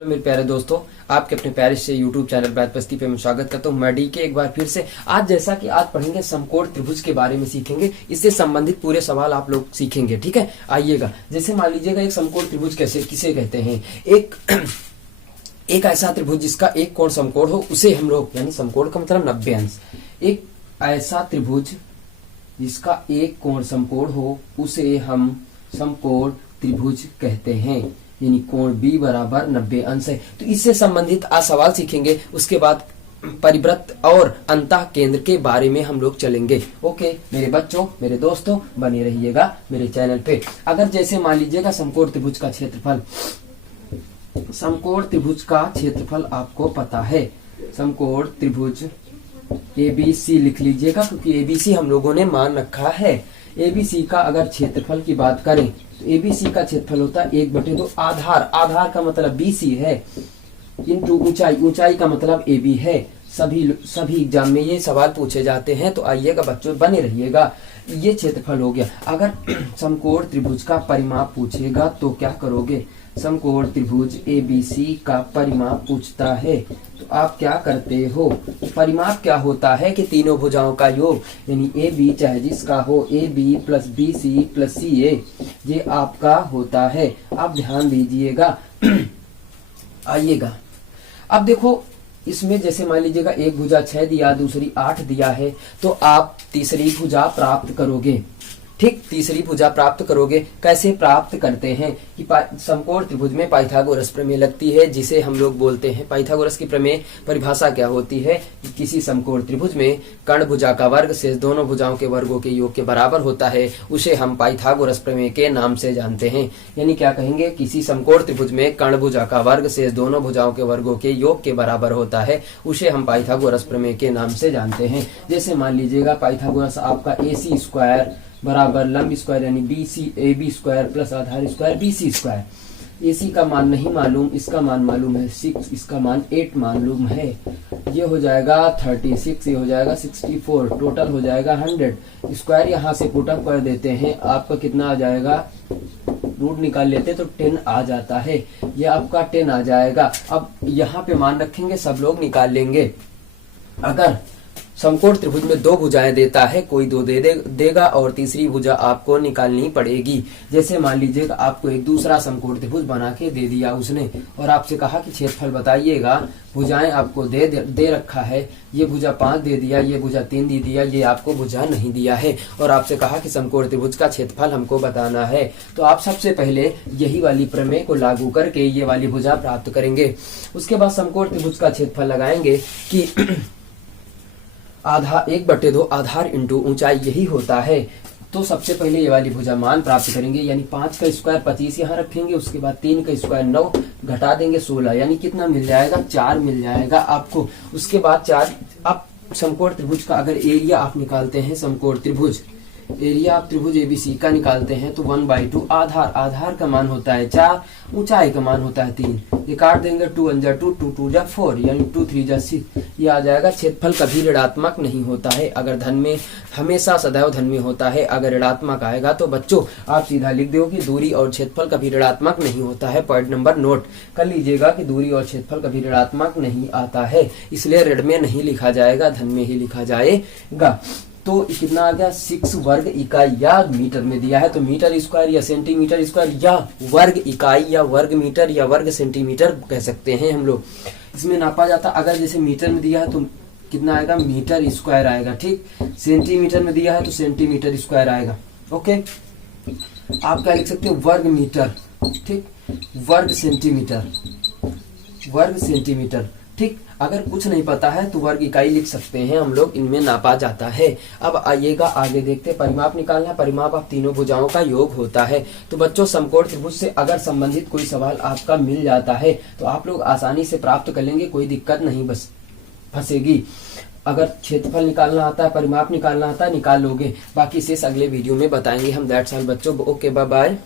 तो मेरे प्यारे दोस्तों, आपके अपने प्यारे से यूट्यूब चैनल बैत बस्ती पे मैं स्वागत करता हूँ। मैं डी के एक बार फिर से आज जैसा कि आज पढ़ेंगे समकोण त्रिभुज के बारे में सीखेंगे। इससे संबंधित पूरे सवाल आप लोग सीखेंगे। ठीक है, आइएगा। जैसे मान लीजिएगा एक समकोण त्रिभुज किसे कहते हैं। एक ऐसा त्रिभुज जिसका एक कोण समकोण हो उसे हम लोग, यानी समकोण का मतलब 90 अंश। एक ऐसा त्रिभुज जिसका एक कोण समकोण हो उसे हम समकोण त्रिभुज कहते हैं, यानी कोण B बराबर 90 अंश है। तो इससे संबंधित आज सवाल सीखेंगे। उसके बाद परिवृत्त और अंतः केंद्र के बारे में हम लोग चलेंगे। ओके मेरे बच्चों, मेरे दोस्तों, बने रहिएगा मेरे चैनल पे। अगर जैसे मान लीजिएगा समकोण त्रिभुज का क्षेत्रफल, समकोण त्रिभुज का क्षेत्रफल आपको पता है। समकोण त्रिभुज ABC लिख लीजिएगा, क्योंकि ABC हम लोगों ने मान रखा है। ABC का अगर क्षेत्रफल की बात करें तो ABC का क्षेत्रफल होता है 1/2 आधार का मतलब BC है, इंटू ऊंचाई का मतलब AB है। सभी एग्जाम में ये सवाल पूछे जाते हैं, तो आइएगा बच्चों, बने रहिएगा। ये क्षेत्रफल हो गया। अगर समकोण त्रिभुज का परिमाप पूछेगा तो क्या करोगे। समकोण त्रिभुज ABC का परिमाप पूछता है तो आप क्या करते हो। परिमाप क्या होता है कि तीनों भुजाओं का योग, यानी AB चाहे जिसका हो, AB plus BC plus CA, ये आपका होता है। आप ध्यान दीजिएगा। आइएगा, अब देखो इसमें जैसे मान लीजिएगा एक भुजा 6 दिया, दूसरी 8 दिया है, तो आप तीसरी भुजा प्राप्त करोगे। ठीक, तीसरी भुजा प्राप्त करोगे। कैसे प्राप्त करते हैं कि समकोण त्रिभुज में पाइथागोरस प्रमेय लगती है, जिसे हम लोग बोलते हैं। पाइथागोरस की प्रमेय परिभाषा क्या होती है कि किसी समकोण त्रिभुज में कर्ण भुजा का वर्ग शेष दोनों भुजाओं के वर्गों के योग के बराबर होता है, उसे हम पाइथागोरस प्रमेय के नाम से जानते हैं। यानी क्या कहेंगे, किसी समकोण त्रिभुज में कर्ण भुजा का वर्ग शेष दोनों भुजाओं के वर्गों के योग के बराबर होता है, उसे हम पाइथागोरस प्रमेय के नाम से जानते हैं। जैसे मान लीजिएगा पाइथागोरस आपका AC स्क्वायर बराबर लंब स्क्वायर यानी AB स्क्वायर प्लस आधार स्क्वायर BC स्क्वायर। AC का मान नहीं मालूम, इसका मान मालूम है 6, इसका मान 8 मालूम है। ये हो जाएगा 36, ये हो जाएगा 64, टोटल हो जाएगा 100। स्क्वायर यहाँ से पुटअप कर देते हैं, आपका कितना आ जाएगा, रूट निकाल लेते तो 10 आ जाता है। ये आपका 10 आ जाएगा। अब यहाँ पे मान रखेंगे, सब लोग निकाल लेंगे। अगर समकोण त्रिभुज में दो भुजाएं देता है, कोई दो देगा और तीसरी भुजा आपको निकालनी पड़ेगी। जैसे मान लीजिएगा आपको एक दूसरा समकोण त्रिभुज बना के दे दिया उसने, और आपसे कहा कि क्षेत्रफल बताइएगा। भुजाएं आपको दे रखा है। ये भुजा 5 दे दिया, ये भुजा 3 दे दिया, ये आपको भुजा नहीं दिया है, और आपसे कहा कि समकोण त्रिभुज का क्षेत्रफल हमको बताना है। तो आप सबसे पहले यही वाली प्रमेय को लागू करके ये वाली भुजा प्राप्त करेंगे। उसके बाद समकोण त्रिभुज का क्षेत्रफल लगाएंगे कि आधा 1/2 आधार इंटू ऊंचाई यही होता है। तो सबसे पहले ये वाली भुजा मान प्राप्त करेंगे, यानी 5 का स्क्वायर 25 यहाँ रखेंगे। उसके बाद 3 का स्क्वायर 9, घटा देंगे 16, यानी कितना मिल जाएगा, 4 मिल जाएगा आपको। उसके बाद 4, अब समकोण त्रिभुज का अगर एरिया आप निकालते हैं, समकोण त्रिभुज एरिया आप त्रिभुज ABC का निकालते हैं तो 1/2 आधार का मान होता है 4, ऊंचाई का मान होता है 3। ये काट देंगे, 2 1 जा 2, 2 2 जा 4, यानी 2 3 जा 6। ये आ जाएगा। क्षेत्रफल कभी ऋणात्मक नहीं होता है, अगर धन में हमेशा सदैव धन में होता है। अगर ऋणात्मक आएगा तो बच्चों आप सीधा लिख दो कि दूरी और क्षेत्रफल कभी ऋणात्मक नहीं होता है। पॉइंट नंबर नोट कर लीजिएगा कि दूरी और क्षेत्रफल कभी ऋणात्मक नहीं आता है, इसलिए ऋण में नहीं लिखा जाएगा, धन में ही लिखा जाएगा। तो कितना आ गया, 6 वर्ग इकाई, या मीटर में दिया है तो मीटर स्क्वायर या सेंटीमीटर स्क्वायर या वर्ग इकाई या वर्ग मीटर या वर्ग सेंटीमीटर कह सकते हैं हम लोग। इसमें नापा जाता, अगर जैसे मीटर में दिया है तो कितना आएगा, मीटर स्क्वायर आएगा। ठीक, सेंटीमीटर में दिया है तो सेंटीमीटर स्क्वायर आएगा। ओके, आप क्या लिख सकते हो, वर्ग मीटर। ठीक, वर्ग सेंटीमीटर। ठीक, अगर कुछ नहीं पता है तो वर्ग इकाई लिख सकते हैं हम लोग, इनमें नापा जाता है। अब आइएगा आगे देखते हैं। परिमाप निकालना, परिमाप आप तीनों भुजाओं का योग होता है। तो बच्चों समकोण त्रिभुज से अगर संबंधित कोई सवाल आपका मिल जाता है तो आप लोग आसानी से प्राप्त कर लेंगे, कोई दिक्कत नहीं बस फंसेगी। अगर क्षेत्रफल निकालना आता है, परिमाप निकालना आता है, निकाल लोगे। बाकी शेष अगले वीडियो में बताएंगे हम। दैट्स ऑल बच्चों, ओके, बाय बाय।